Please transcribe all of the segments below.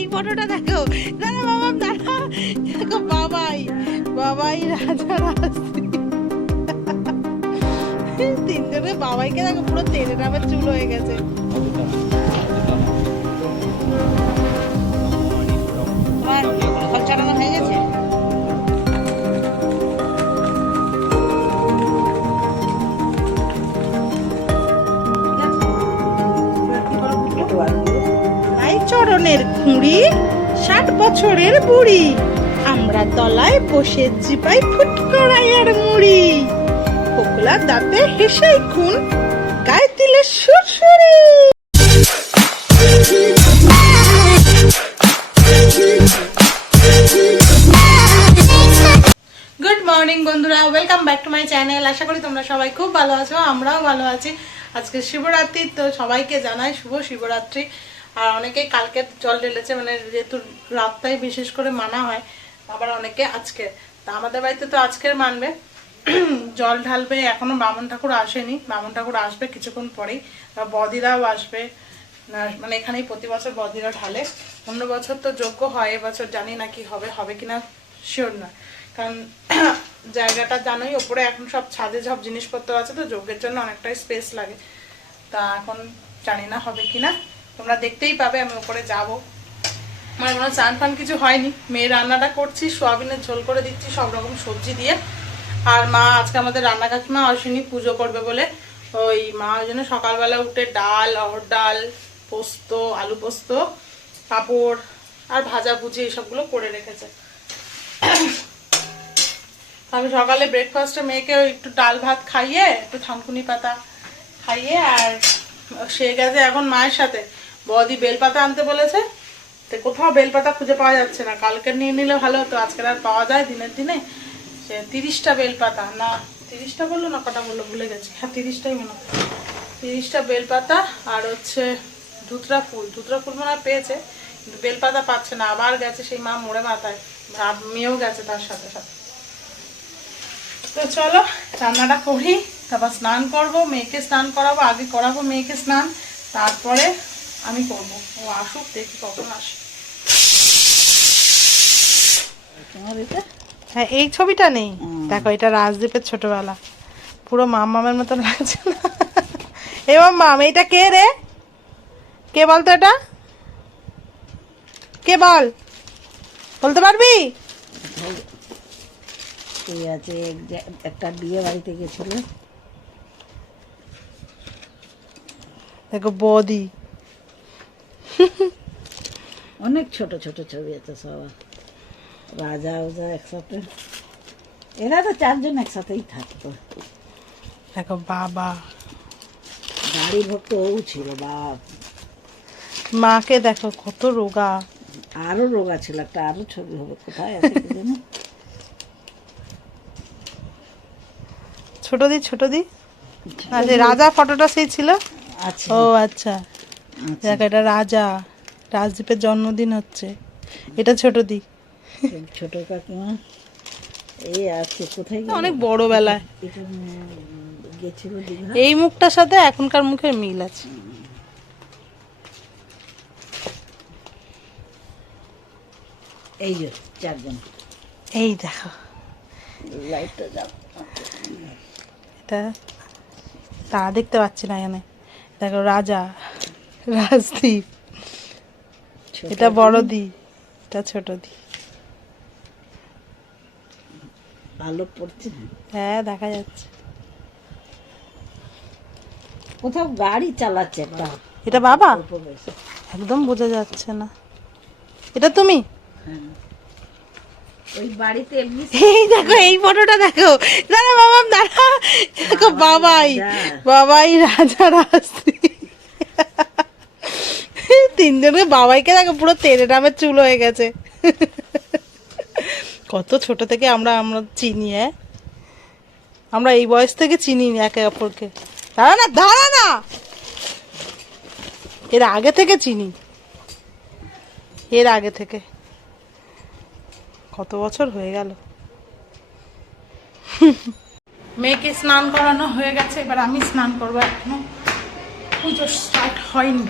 এই ফটোটা দেখো। দাঁড়া বাবা, দাঁড়া। দেখো, বাবাই বাবাই রাজা রাস্তি তিনজনে বাবাইকে দেখো, পুরো তেলে নামের চুল হয়ে গেছে। হয়ে গেছে? তাই চরণের খুঁড়ি, ষাট বছরের বুড়ি। আমরা তলায় বসে জিপাই ফুটকড়াইয়ের মুড়ি। কোকলা দাঁতে হেসেই খুন, গায়ে দিলে সুরসুরি। গুড মর্নিং বন্ধুরা। Welcome back to my channel আশা করি তোমরা সবাই খুব ভালো আছো, আমরাও ভালো আছি। আজকে শিবরাত্রি, তো সবাইকে জানাই শুভ শিবরাত্রি। আর অনেকেই কালকে জল ঢেলেছে মানে যেহেতু রাতটাই বিশেষ করে মানা হয়, আবার অনেকে আজকে। তা আমাদের বাড়িতে তো আজকের মানবে। জল ঢালবে, এখনও বামন ঠাকুর আসেনি। বামন ঠাকুর আসবে কিছুক্ষণ পরেই। বদিরাও আসবে। মানে এখানেই প্রতি বছর বদিরা ঢালে। অন্য বছর তো যোগ্য হয়, এবছর জানি না কি হবে হবে কিনা শিওর না। কারণ জায়গাটা জানোই, ওপরে এখন সব ছাদে সব জিনিসপত্র আছে, তো যজ্ঞের জন্য অনেকটাই স্পেস লাগে। তা এখন জানি না হবে কিনা। তোমরা দেখতেই পাবে আমি ওপরে যাব। আমার কোনো চান ফান কিছু হয়নি। মেয়ে রান্নাটা করছি, সোয়াবিনের ঝোল করে দিচ্ছি, সব রকম সবজি দিয়ে। আর মা আজকে আমাদের রান্না কাকিমা আসেনি পুজো করবে বলে ওই মা ওই জন্য সকালবেলা উঠে ডাল অহর ডাল, পোস্ত, আলু পোস্ত, পাঁপড় আর ভাজা ভুজি এইসবগুলো করে রেখেছে। আমি সকালে ব্রেকফাস্টে মেয়েকে একটু ডাল ভাত খাইয়ে, একটু থানকুনি পাতা খাইয়ে আর সে গেছে এখন মায়ের সাথে। বদি বেলপাতা আনতে বলেছে, তো কোথাও বেলপাতা খুঁজে পাওয়া যাচ্ছে না। কালকে নিয়ে নিলে ভালো হতো, আজকের আর পাওয়া যায় দিনের দিনে। সে তিরিশটা বেলপাতা, না, তিরিশটা বলল না, কটা বলল, ভুলে গেছি। হ্যাঁ তিরিশটাই মনে হয়। তিরিশটা বেলপাতা আর হচ্ছে ধুতরা ফুল। ধুতরা ফুল মনে পেয়েছে, কিন্তু বেলপাতা পাচ্ছে না। আবার গেছে সেই মা মোড়ে মাথায় ভাব মেয়েও গেছে তার সাথে সাথে। তো চলো, রান্নাটা করি, তারপর স্নান করব, মেয়েকে স্নান করাবো, আগে করাবো মেয়েকে স্নান, তারপরে আমি করব। ও আসুক দেখি কখন আসে। হ্যাঁ এই ছবিটা নেই। দেখো এটা রাজদীপের ছোটবেলা। পুরো মামামের মতো লাগছে না। এবং মাম এটা কে রে? কে বলতো এটা? কে বল? বলতে পারবি? এই আছে? একটা বিয়ে বাড়িতে গেছিল। দেখো বদি। অনেক ছোট ছোট ছবি আছে সব। রাজা ওজা একসাথে। এরা তো চারজন একসাথেই থাকতো। দেখো বাবা। গাড়ি ভক্ত ও ছিল বাপ। মাকে দেখো কত রোগা। আরও রোগা ছিল একটা আরও ছবি হবে। কোথায় আছে কি জানি? ছোট দি ছোট দি। আচ্ছা রাজা ফটোটা সেই ছিল? আছে। ও আচ্ছা। আছে। দেখো এটা রাজা। রাজদীপের জন্মদিন হচ্ছে। এটা ছোট দি ছোট কাকিমা এই আছে কোথায়? অনেক বড় বেলায়। গেছিল এই মুখটার সাথে এখনকার মুখের মিল আছে। এই যে চারজন। এই দেখো। লাইটটা যাও এটা তা দেখতে পাচ্ছি না এখানে। দেখো রাজা রাজদীপ। এটা বড় দি এটা ছোট দি। আলো পড়ছে হ্যাঁ দেখা যাচ্ছে। কোথাও গাড়ি চালাচ্ছে এটা বাবা? একদম বোঝা যাচ্ছে না। এটা তুমি? হ্যাঁ। ওই বাড়িতে এমনি এই দেখো এই ফটোটা দেখো। দাঁড়া বাবা দাঁড়া। দেখো বাবাই রাজা। বাবাই রাজা রাস্তি তিনজনকে বাবাইকে দেখো পুরো তেলে নামের চুল হয়ে গেছে। কত ছোট থেকে আমরা আমরা চিনি হ্যাঁ আমরা এই বয়স থেকে চিনি একে অপরকে। দাঁড়া না দাঁড়া না! এর আগে থেকে চিনি। এর আগে থেকে। কত বছর হয়ে গেল। মেয়েকে স্নান করানো হয়ে গেছে, এবার আমি স্নান করব এখনও। পুজো স্টার্ট হয়নি।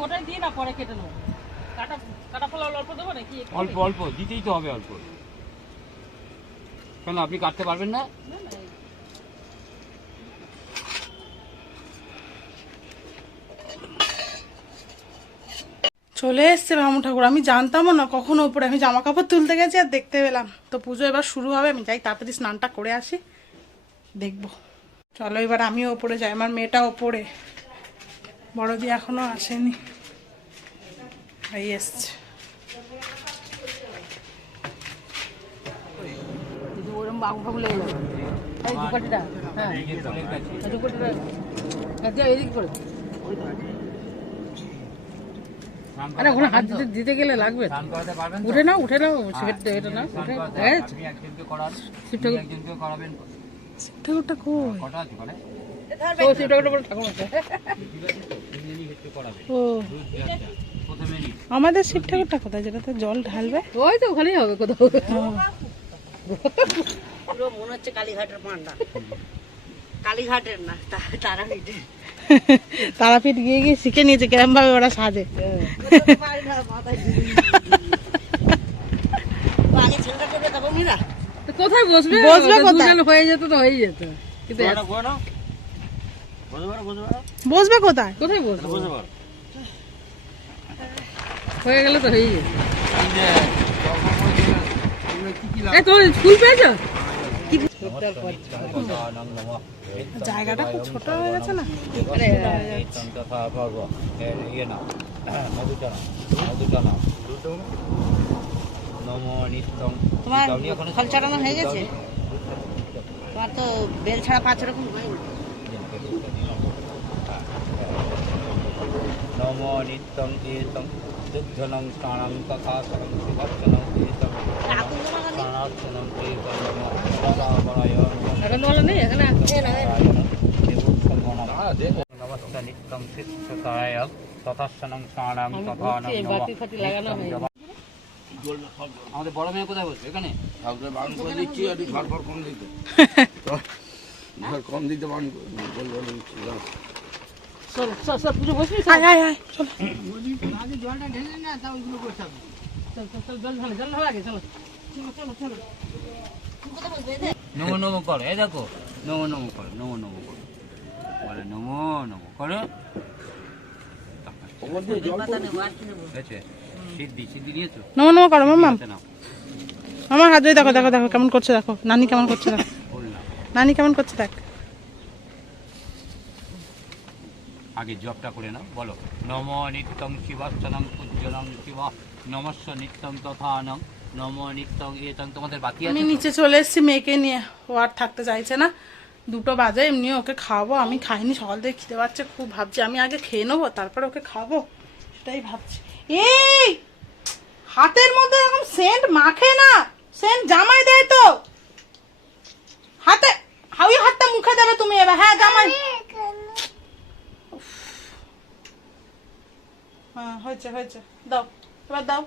গোটাই দিয়ে না পরে কেটে নেব। কাটা কাটা ফল অল্প দেবো নাকি? অল্প অল্প দিতেই তো হবে অল্প। কেন আপনি কাটতে পারবেন না? চলে এসছে ভামু ঠাকুর আমি জানতামও না কখন ওপরে আমি জামা কাপড় তুলতে গেছি আর দেখতে পেলাম। তো পুজো এবার শুরু হবে আমি যাই তাড়াতাড়ি স্নানটা করে আসি দেখব। চলো এবার আমিও ওপরে যাই আমার মেয়েটা ওপরে বড়দি এখনও আসেনি। এই এসছে। ওরম বাবু ফাবু লেগে যাবে এই দুপাটিটা হ্যাঁ। দুপাটিটা হ্যাঁ, এদিক করে। আরে ওখানে হাত দিতে দিতে গেলে লাগবে? উঠে নাও উঠে নাও সেটা এটা না উঠে হ্যাঁ শিব ঠাকুর- ঠাকুরটা কই কটা আছে আমাদের শিব ঠাকুরটা কোথায়? যেটাতে জল ঢালবে। ওই তো ওখানেই হবে কোথাও। মনে হচ্ছে কালীঘাটের পান্ডা। কালীঘাটের না তারাপীঠের তারাপীঠ। গিয়ে গিয়ে শিখে নিয়েছে কিরম ভাবে ওরা সাজে। কোথায় বসবে? বসবে কোথায়? হয়ে যেত তো হয়ে যেত। কিন্তু বসবে কোথায়? কোথায় বসবে? হয়ে গেলে তো হয়ে যেত এই তোমার ফুল পেয়েছ? জায়গাটা খুব ছোট হয়ে গেছে না? তোমার ফল হয়ে গেছে? তোমার তো বেল ছাড়া পাঁচ রকম হয়নি নম শিষ্যতায় তথা। আমাদের বড় মেয়ে কোথায় বসবে এখানে বারণ করে দিচ্ছি একটু ঝড় ফড় কম দিতে ঝড় কম দিতে বারণ করে বলব না, চল চল চল পুজো বসবি আয় আয় আয় চলো। চল চল চল জল ঢালে জল ঢালা আগে চলো। নমো নমো করো এই দেখো। নমো নমো করো নমো নমো করো। বলে নমো নমো করো। নমো নমো করো আমার হাত ধরে দেখো দেখো দেখো কেমন করছে দেখো। নানি কেমন করছে দেখো। নানি কেমন করছে দেখ। আগে জপটা করে নাও বলো। নম নিত্যং শিবার্চনং পূজ্যনং শিব নমস্য নিত্যং তথানং নম নিত্যং এতং তোমাদের বাকি আমি নিচে চলে এসেছি মেয়েকে নিয়ে ও আর থাকতে চাইছে না। দুটো বাজে এমনি ওকে খাওয়াবো আমি খাইনি সকাল থেকে খিদে পাচ্ছে খুব ভাবছি আমি আগে খেয়ে নেব তারপর ওকে খাব সেটাই ভাবছি। এই হাতের মধ্যে এরকম সেন্ট মাখে না সেন্ট জামাই দেয় তো। হাতে, হাউই মুখে দেবে তুমি এবার। হ্যাঁ উফ। হ্যাঁ হয়েছে হয়েছে। দাও, এবার দাও।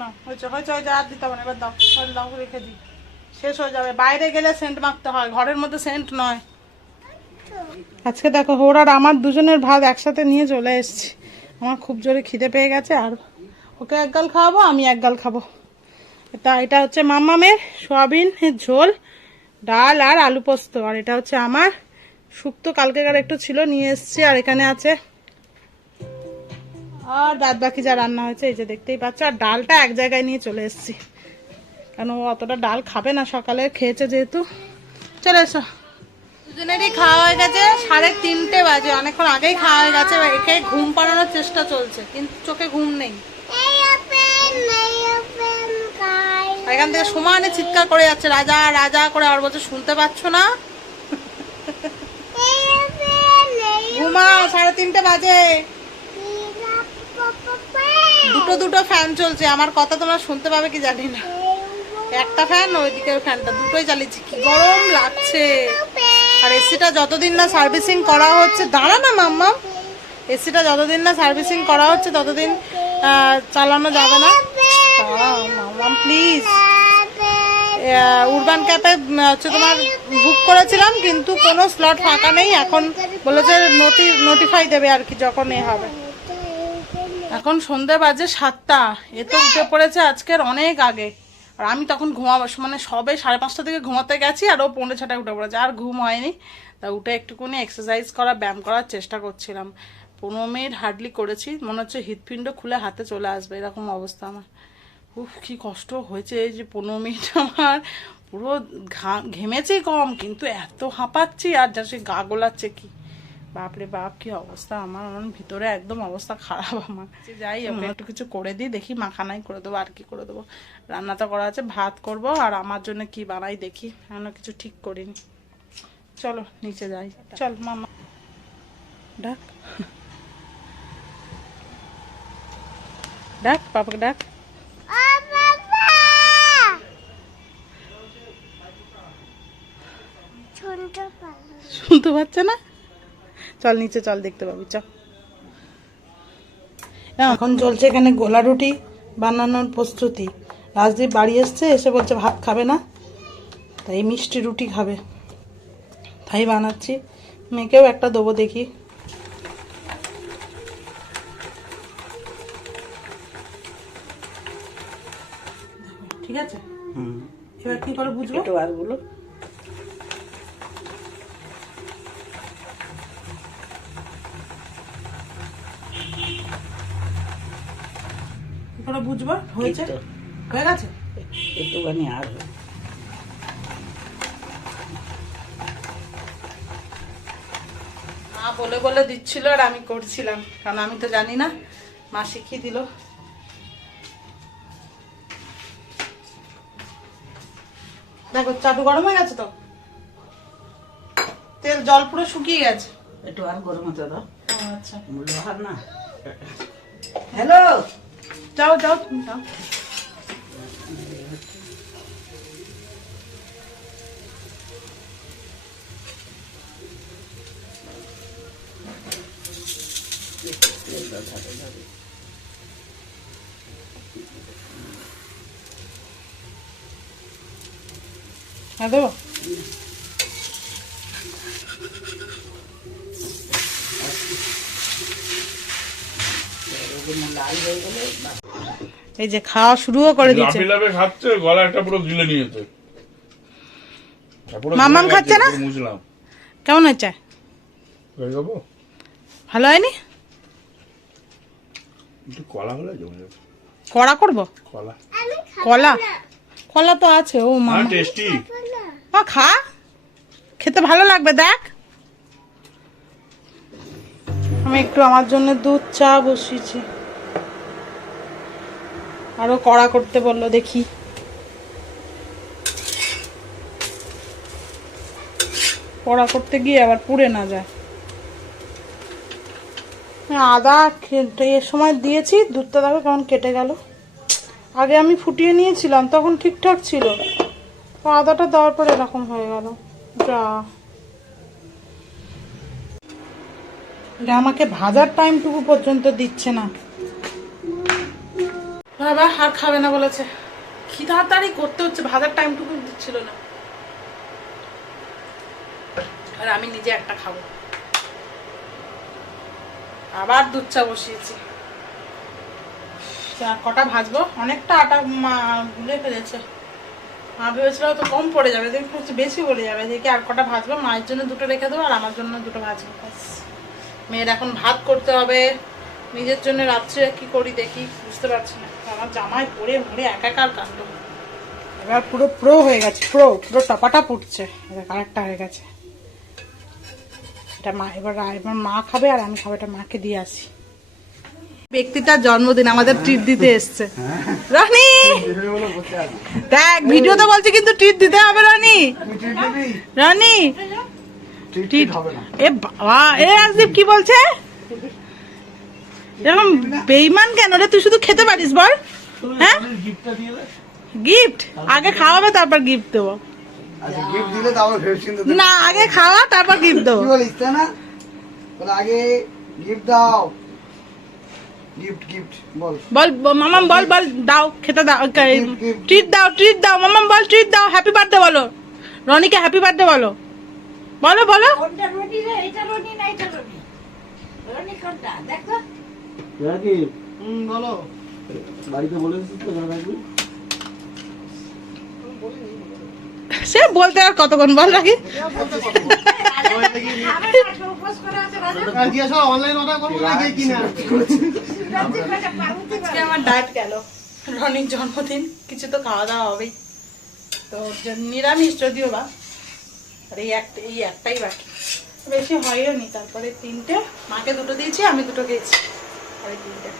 না, হয়েছে হয়েছে হয়েছে, আর দিতে হবে না। এবার দাও দাও, রেখে দিই। শেষ হয়ে যাবে। বাইরে গেলে সেন্ট হয়। ঘরের মধ্যে সেন্ট নয়। আজকে দেখো, ওর আর আমার দুজনের ভাত একসাথে নিয়ে চলে এসেছি। আমার খুব জোরে খিদে পেয়ে গেছে আর ওকে এক গাল খাওয়াবো, আমি এক গাল খাব। তা এটা হচ্ছে মাম্মামের সয়াবিন ঝোল, ডাল আর আলু পোস্ত। আর এটা হচ্ছে আমার শুক্তো কালকেকার একটু ছিল, নিয়ে এসেছি আর এখানে আছে। আর বাদ বাকি যা রান্না হয়েছে, এই যে দেখতেই পাচ্ছ, আর ডালটা এক জায়গায় নিয়ে চলে এসেছি। কেন ও অতটা ডাল খাবে না সকালে, খেয়েছে যেহেতু। চলে এসো। দুজনেরই খাওয়া হয়ে গেছে, সাড়ে তিনটে বাজে, অনেকক্ষণ আগেই খাওয়া হয়ে গেছে একে ঘুম পাড়ানোর চেষ্টা চলছে, কিন্তু চোখে ঘুম নেই। এখান থেকে সমানে চিৎকার করে যাচ্ছে, রাজা রাজা, করে আর বলছে, শুনতে পাচ্ছ না? ঘুমাও, সাড়ে তিনটে বাজে। দুটো দুটো ফ্যান চলছে, আমার কথা তোমরা শুনতে পাবে কি জানি না। একটা ফ্যান, ওইদিকের ফ্যানটা, দুটোই চালিয়েছি কি গরম লাগছে। আর এসিটা যতদিন না সার্ভিসিং করা হচ্ছে, দাঁড়া না মাম্মা এসিটা যতদিন না সার্ভিসিং করা হচ্ছে, ততদিন চালানো যাবে না। মাম্মাম প্লিজ উর্বা উড়ান ক্যাপে হচ্ছে তোমার বুক করেছিলাম, কিন্তু কোনো স্লট ফাঁকা নেই। এখন বলেছে নোটি নোটিফাই দেবে আর কি, যখন এ হবে। এখন সন্ধে বাজে সাতটা। এ তো উঠে পড়েছে আজকের অনেক আগে। আর আমি তখন ঘুমাবো মানে সবে সাড়ে পাঁচটা থেকে ঘুমাতে গেছি আর ও পৌনে ছটায় উঠে পড়েছে। আর ঘুম হয়নি। তা উঠে একটুকুনি এক্সারসাইজ করা, ব্যায়াম করার চেষ্টা করছিলাম। পনেরো মিনিট হার্ডলি করেছি। মনে হচ্ছে হৃৎপিণ্ড খুলে হাতে চলে আসবে, এরকম অবস্থা আমার। উফ, কি কষ্ট হয়েছে এই যে পনেরো মিনিট আমার। পুরো ঘা ঘেমেছি কম, কিন্তু এত হাঁপাচ্ছি আর যা সে গা গোলাচ্ছে কি। বাপরে বাপ কি অবস্থা? আমার আমার ভিতরে একদম অবস্থা খারাপ আমার। যাই আমি একটু কিছু করে দিই দেখি মাখানাই করে দেবো আর কি করে দেবো। রান্না তো করা আছে ভাত করব আর আমার জন্য কি বানাই দেখি এখনও কিছু ঠিক করিনি। চলো নিচে যাই। চল মামা ডাক। ডাক পাপাকে ডাক। শুনতে পাচ্ছে না? চল নিচে চল দেখতে পাবি চল এখন চলছে এখানে গোলা রুটি বানানোর প্রস্তুতি। রাজদীপ বাড়ি এসছে এসে বলছে ভাত খাবে না তাই মিষ্টি রুটি খাবে। তাই বানাচ্ছি। মেয়েকেও একটা দেবো দেখি। ঠিক আছে? এবার কি করে বুঝব? একটু আরগুলো করে বুঝব হয়েছে? হয়ে গেছে? একটুখানি আর। মা বলে বলে দিচ্ছিল আর আমি করছিলাম কারণ আমি তো জানি না মা শিখিয়ে দিল। দেখো চাটু গরম হয়ে গেছে তো? তেল জল পুরো শুকিয়ে গেছে। একটু আর গরম হতে দাও। আচ্ছা। লোহার না। হ্যালো? যাও যাও তুমি যাও হ্যাঁ দেবো এই যে খাওয়া শুরুও করে দিচ্ছে লাফে খাচ্ছে গলা একটা পুরো গিলে নিয়েছে। মামাম খাচ্ছে না? মুছলাম। কেমন হয়ে ভালো হয়নি? কলা হলে জমে যাবে। কড়া করব? কলা। কলা? কলা তো আছে ও মা। টেস্টি। ও খা। খেতে ভালো লাগবে দেখ। আমি একটু আমার জন্য দুধ চা বসিয়েছি। আরও কড়া করতে বলল দেখি। কড়া করতে গিয়ে আবার পুড়ে না যায়। হ্যাঁ, আদা এর সময় দিয়েছি দুধটা দেখো কেমন কেটে গেল। আগে আমি ফুটিয়ে নিয়েছিলাম তখন ঠিকঠাক ছিল। তো আদাটা দেওয়ার পর এরকম হয়ে গেল। যা। আমাকে ভাজার টাইমটুকু পর্যন্ত দিচ্ছে না। বাবা আর খাবে না বলেছে। কি তাড়াতাড়ি করতে হচ্ছে? ভাজার টাইমটুকু দিচ্ছিল না। আর আমি নিজে একটা খাব। আবার দুধ চা বসিয়েছি। কটা ভাজবো? অনেকটা আটা গুলে ফেলেছে। মা ভেবেছিল তো কম পড়ে যাবে। দেখি বেশি পড়ে যাবে। দেখি আর কটা ভাজবো? মায়ের জন্য দুটো রেখে দেবো আর আমার জন্য দুটো ভাজবো। মেয়ের এখন ভাত করতে হবে। নিজের জন্য রাত্রে কি করি দেখি? বুঝতে পারছি না। আমার জামাই পরে মরে একাকার কাণ্ড। এবার পুরো প্রো হয়ে গেছে প্রো পুরো টপাটা পুটছে এবার কালারটা হয়ে গেছে। এটা মা এবার এবার মা খাবে আর আমি খাব এটা মাকে দিয়ে আসি। ব্যক্তিটার জন্মদিন আমাদের ট্রিট দিতে এসছে। রানী! দেখ ভিডিও তো বলছে কিন্তু ট্রিট দিতে হবে রানী। রানী! ট্রিট এ বাবা এ রাজদীপ কি বলছে? এরকম বেইমান কেন রে? তুই শুধু খেতে পারিস বল। হ্যাঁ? গিফট আগে খাওয়াবে তারপর গিফট দেবো। আচ্ছা। না আগে খাওয়া তারপর গিফট দেবো। বলিস না? আগে গিফট দাও। গিফট গিফট বল। বল মামাম বল বল দাও খেতে দাও. ট্রিট দাও ট্রিট দাও মামাম বল ট্রিট দাও হ্যাপি বার্থডে বলো। রনিকে হ্যাপি বার্থডে বলো। বলো বলো। কোনটা রনি রে? এটা রনি না এটা রনি? রনি কোনটা? দেখো। হুম বলো। সে বলতে আর কতক্ষণ বল রাখি? আমার ডায়েট গেল। রনির জন্মদিন কিছু তো খাওয়া দাওয়া হবেই। তো নিরামিষ যদিও বা আর এই একটা এই একটাই বাকি। বেশি হয়ও নি তারপরে তিনটে। মাকে দুটো দিয়েছি আমি দুটো খেয়েছি। আর তিনটে।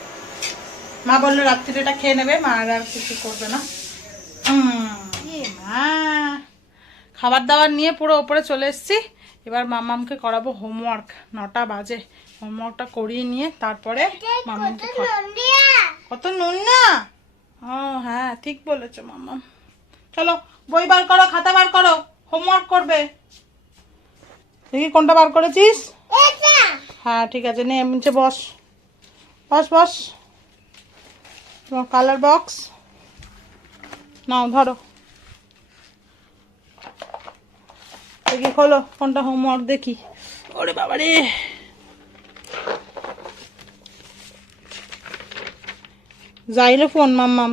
মা বলল রাত্রিরে এটা খেয়ে নেবে মা আর আর কিছু করবে না। মা। খাবার দাবার নিয়ে পুরো ওপরে চলে এসেছি। এবার মামামকে করাবো হোমওয়ার্ক নটা বাজে। হোমওয়ার্কটা করিয়ে নিয়ে তারপরে মামামকে কত নুন না ও হ্যাঁ ঠিক বলেছ মামাম। চলো বই বার করো খাতা বার করো হোমওয়ার্ক করবে। দেখি কোনটা বার করেছিস? হ্যাঁ ঠিক আছে নে বস। বস বস। তোমার কালার বক্স নাও, ধরো। দেখি, খোলো, কোনটা হোমওয়ার্ক দেখি। ওরে বাবা রে যাইলে ফোন মাম্মাম।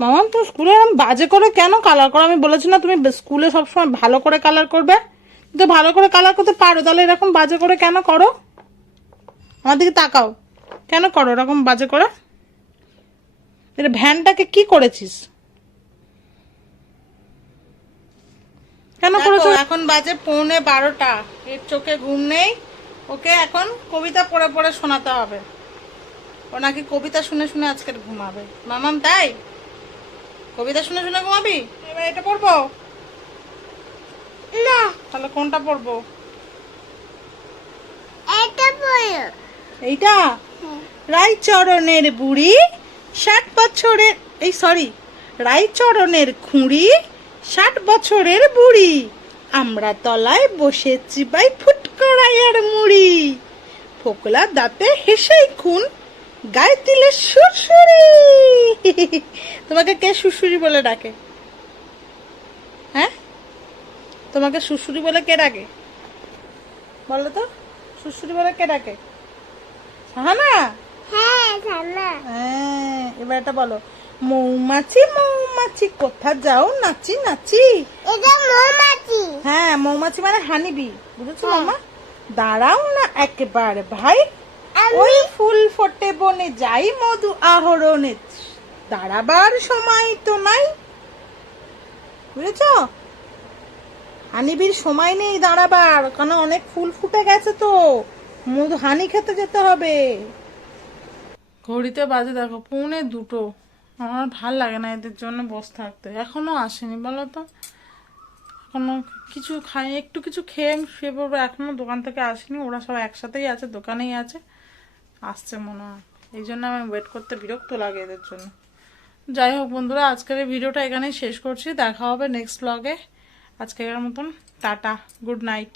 মামাম তুমি স্কুলে এরকম বাজে করে কেন কালার করো? আমি বলেছি না তুমি স্কুলে সবসময় ভালো করে কালার করবে। তো ভালো করে কালার করতে পারো, তাহলে এরকম বাজে করে কেন করো? আমার দিকে তাকাও। কেন করো এরকম বাজে করে? এটা ভ্যানটাকে কি করেছিস? কেন করেছ? এখন বাজে পৌনে বারোটা। এর চোখে ঘুম নেই। ওকে এখন কবিতা পড়ে পড়ে শোনাতে হবে। ও নাকি কবিতা শুনে শুনে আজকের ঘুমাবে। মামাম তাই? কবিতা শুনে শুনে ঘুমাবি? এবার এটা পড়ব? না। তাহলে কোনটা পড়ব? এইটা? রায়চরণের বুড়ি? ষাট বছরের, এই সরি রায়চরণের খুঁড়ি, ষাট বছরের বুড়ি। আমরা তলায় বসেছি বাই ফুটকড়াইয়ার মুড়ি। ফোকলা দাঁতে হেসেই খুন, গায়ে দিলে সুরসুরি। তোমাকে কে সুরসুরি বলে ডাকে? হ্যাঁ? তোমাকে সুরসুরি বলে কে ডাকে? বলো তো, সুরসুরি বলে কে ডাকে? সাহানা? হ্যাঁ এবার এটা বলো। মৌমাছি মৌমাছি কোথা যাও? নাচি নাচি। হ্যাঁ মৌমাছি মানে হানিবি। বুঝেছ মামা? দাঁড়াও না একেবারে ভাই। ওই ফুল ফোটে বনে যাই মধু আহরণে। দাঁড়াবার সময় তো নাই। বুঝেছ? হানিবির সময় নেই দাঁড়াবার কারণ অনেক ফুল ফুটে গেছে তো। মধু হানি খেতে যেতে হবে। ঘড়িতে বাজে দেখো, পৌনে দুটো। আমার ভালো লাগে না এদের জন্য বসে থাকতে। এখনও আসেনি বলো তো। এখনও কিছু খাই একটু কিছু খেয়ে আমি শুয়ে পড়ব। এখনও দোকান থেকে আসেনি। ওরা সব একসাথেই আছে, দোকানেই আছে। আসছে মনে হয়। এই জন্য আমি ওয়েট করতে বিরক্ত লাগে এদের জন্য। যাই হোক বন্ধুরা, আজকের এই ভিডিওটা এখানেই শেষ করছি। দেখা হবে নেক্সট ব্লগে আজকের মতন, টাটা গুড নাইট